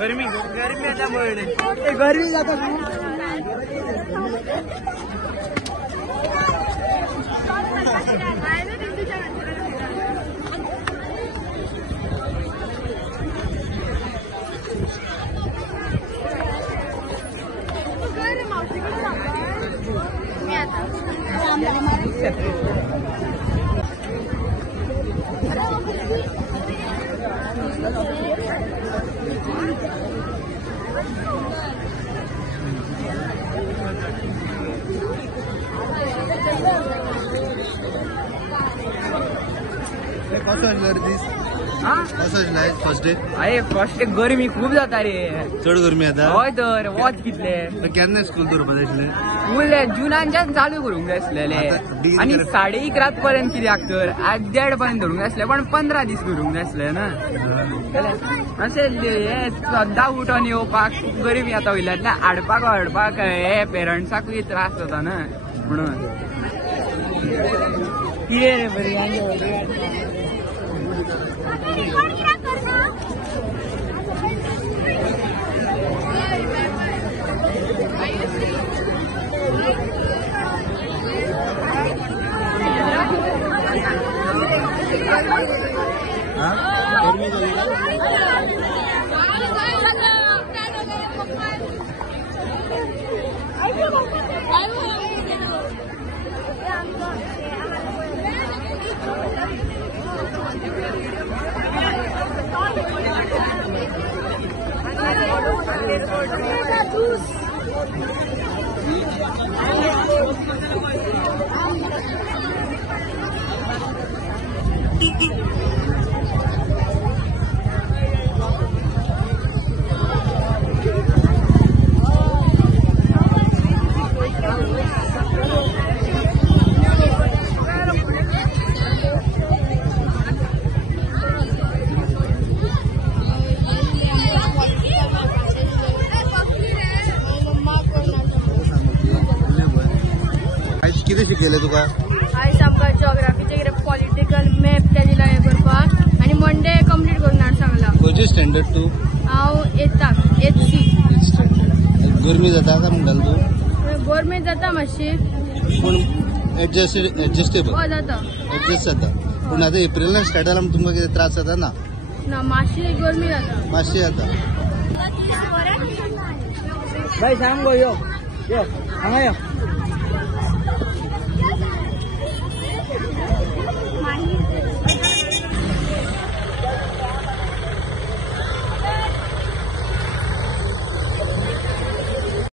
गर्मी गर्मी जाता फर्स्ट डे अरे फर्स्ट डे गरमी खूप जाता रे चड गरमी आता हय तर वच कितले केन्ना स्कूल दवरपा जाय आसलें स्कूल जुनानच्यान चालू करूंक जाय आसलेले आनी 11:30 पर्यंत कित्याक तर आज 1:30 पर्यंत धरूंक जाय आसलें पण 15 दीस करूंक जाय आसलें ना अशें हे सद्दां उठोन येवपाक खूब गरमी आता वयल्यातल्यान हाडपाक हे पेरंट्साकूय त्रास जाता ना म्हणून कितें रे बरी कितें शिकयलें तुका आयज आमकां जिओग्राफीचे कितें पॉलिटिकल मॅप ते दिला हें करपाक आनी मंडे कंप्लीट करून हाड सांगला खंयचे स्टँडर्ड तूं हांव 8th C गरमी जाता काय म्हणटालो तूं गरमी जाता मातशी पूण एडजस्टेबल जाता एडजस्ट जाता पूण आतां एप्रिलान स्टार्ट जाला म्हण तुमकां कितें त्रास जाता ना मातशी गरमी जाता मातशी जाता भाई सांग गो यो हांगा यो